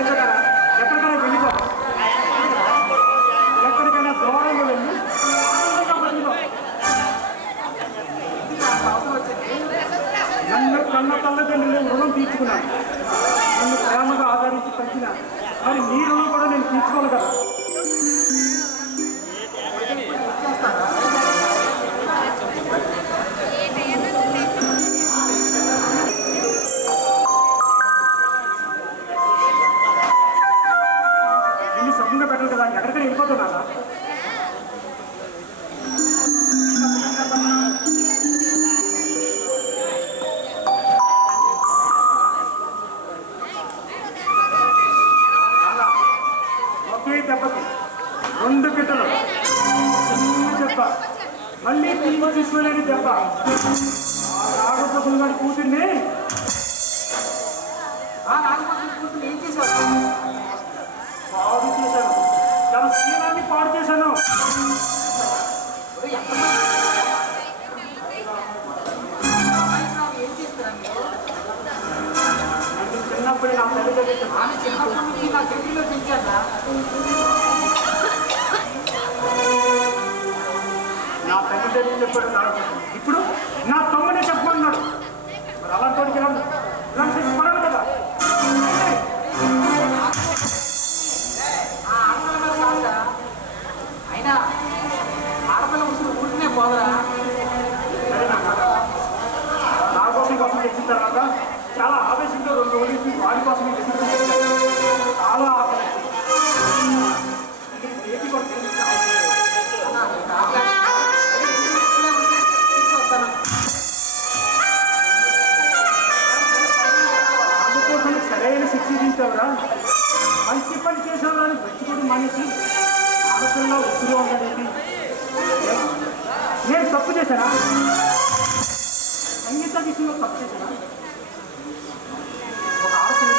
భరించగల ఎక్కడికైనా వెళ్ళిపో, ఎక్కడికైనా దూరంగా వెళ్ళి నన్ను కన్న తల్లిదండ్రులు రుణం తీర్చుకున్నాను, నన్ను ప్రేమగా ఆదరించి పెంచిన, మరి నీ రుణం కూడా నేను తీర్చుకోను కదా. నిన్ను స్వప్నంగా పెట్టాలి కదా, ఎక్కడికైనా వెళ్ళిపోతున్నారా? దెబ్బకి 2 పిట్టలు దెబ్బ, మళ్ళీ తిరిగి తీసుకోలేని దెబ్బ. నాగప్రభులు గారి కూతుర్ని ఏం చేశాను? పాడు చేశాను, తన శీలాన్ని పాడు చేశాను. చిన్నప్పుడు నా తల్లిదండ్రులు నా గడ్డిలో పెంచారా? నా తల్లిదండ్రులు చెప్పాడు నాకు, ఇప్పుడు నా తమ్ముడే చెప్పమన్నాడు. మరి అలాంటి ఇలాంటి చెప్పాడు కదా. అయినా ఆడపిల్ల ముసులు ఊరినే పోదరా? నా కోసం తెచ్చిన తర్వాత చాలా ఆవేశంగా 2 రోజులు వాడి కోసం చాలా ఆకలి. అందుకోసం సరైన శిక్ష ఇచ్చావురా. మంచి పని చేసావు అని మెచ్చుకోవడం మానేసి ఆడపిల్ల ఉసురు అనేది నేను తప్పు చేశానా? సంగీత విషయంలో తప్పు చేశానా? ఒక ఆడపిల్ల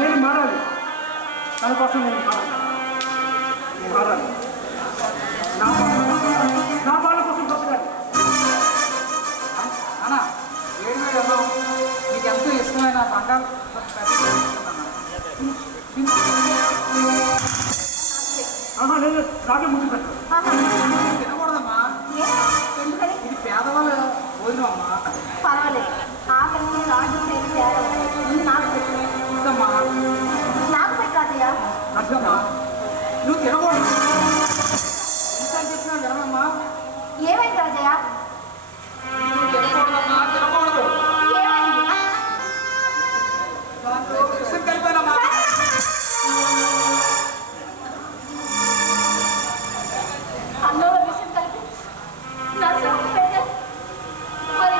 నేను మారాలి, తన కోసం నేను మారాలి, నా వాళ్ళ కోసం బతకాలి. అన్నా వేడివేడిలో మీకు ఎంతో ఇష్టమైన బంగారు లేదు, నాకే ముందు పెట్టాలి. తినకూడదమ్మా, ఇది పేదవాళ్ళు భోజనం అమ్మా. పర్వాలేదు, ఆకలి రాజు నాకు ఇదమ్మా, నాకు పెట్టాదయ్యా. అర్థమ్మా, నువ్వు తినకూడదు ఇంకా చెప్పినా వినమ్మా. ఏమైంది రాజయ్య? నువ్వు తినకూడదమ్మా, తినకూడదు. దాంట్లో విషం కలిపానమ్మా. అన్నంలో విషయం కలిపి నరసింహకు పెట్టాను. మరి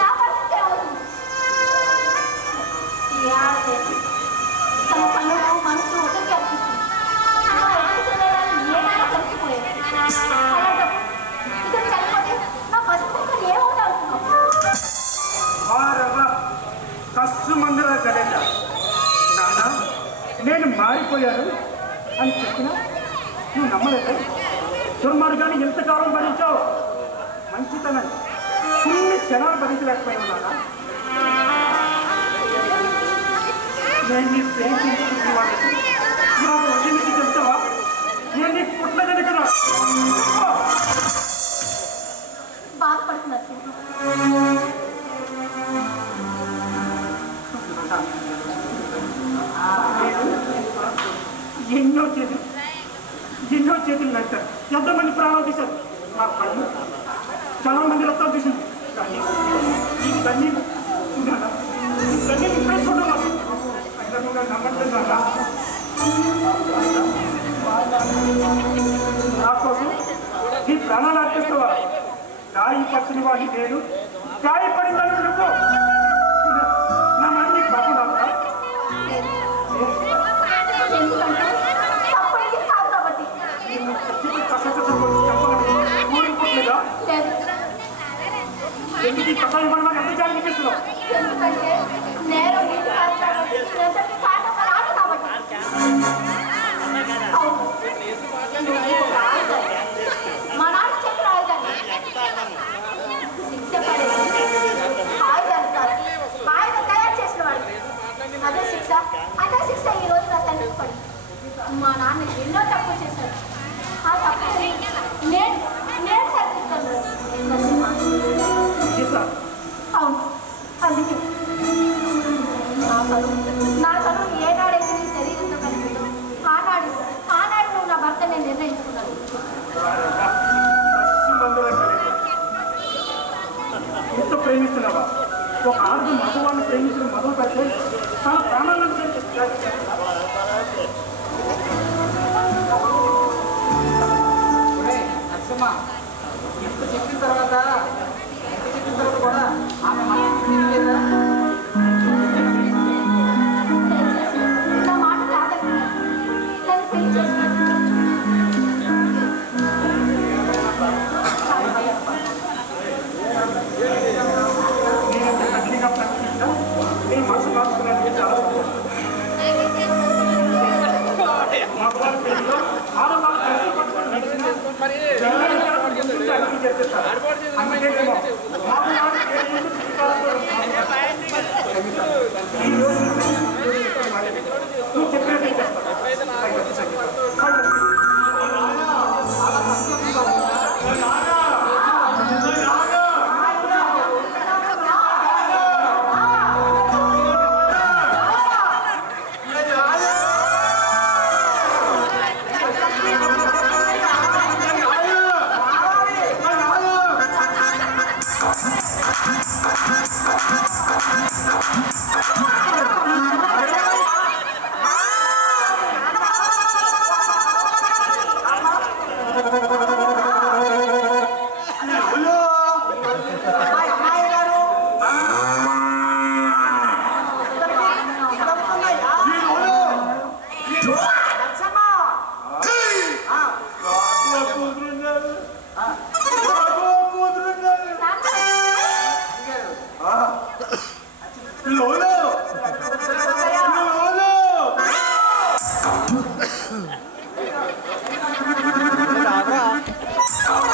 నా పరిస్థితి ఏమవుతుంది? తన కళ్ళు మనసు ఒకరికి అనిపిస్తుంది. ఏమైనా కలిసిపోయేది. ఇద్దరు చనిపోతే నా పరిస్థితి ఏమవుతా అనుకున్నావు? కస్సు మందులా కలేట నాన్న నేను మారిపోయాను అని చెప్పినా నువ్వు నమ్మలేదు. దుర్మార్గాన్ని ఎంతకాలం భరించావు? మంచితనాన్ని కొన్ని క్షణాలు భరించలేకపోయావు నాన్న. నేను నీ ప్రేమించుకునేవాడిని, నాకు వచ్చి చెప్తావా? నేను నీకు పుట్టలేదని కదా. బాధపడుతున్నారు ఎన్నో చేతులు నడిచారు, ఎంతమంది ప్రాణాలు తీశారు. నా కళ్ళు చాలా మంది రక్తాలు తీసింది. కానీ ఈ తల్లి ఇప్పుడే చూడాలి. నమ్మట్లేదు నా కోసం నీ ప్రాణాలు అర్పిస్తావా? గాయి పచ్చిన వాడిని నేను, గాయపడిందని నువ్వు నా మంది కాకుండా ఎందుకంటే తప్పేది కాదు కాబట్టి. ఊరుకోట్లేదా? ఎందుకు కషాయం ఇవ్వడం ఎంత జాలి అనిపిస్తున్నావు? ఎందుకంటే నేరం నీకు కాదు కాబట్టి, ఎంతటి కారణం రాదు కాబట్టి. మా నాన్న చెప్పి రాయదాన్ని శిక్ష పడేది అవును అందుకే నా తను ఏనాడైతే నీ శరీరంతో కలిగిందో ఆనాడు నువ్వు నా భర్త నేను నిర్ణయించుకున్నాను. ఎంత ప్రేమిస్తున్నావా? ఒక ఆరు మగవాన్ని ప్రేమించిన మగవ కంటే తన ప్రాణాలను నరసింహ ఎంత చెప్పిన తర్వాత కూడా ఆమె మనసు లేదా నా మాట కాదని నన్ను పెళ్లి చేసుకున్నాను. నేను గట్టిగా ప్రకటించా నీ మనసు మార్చుకునేందుకు చాలా సంతోషం. మగవారి పెళ్లిలో ఆడవాళ్ళు కష్టపడుతున్న అగ్ని చేసేస్తారు. అందుకేమో మగవాడి పెళ్లిళ్ళు శ్రీకారంతో ఈ రోజు నువ్వు చెప్పినట్టు చేస్తాను. What?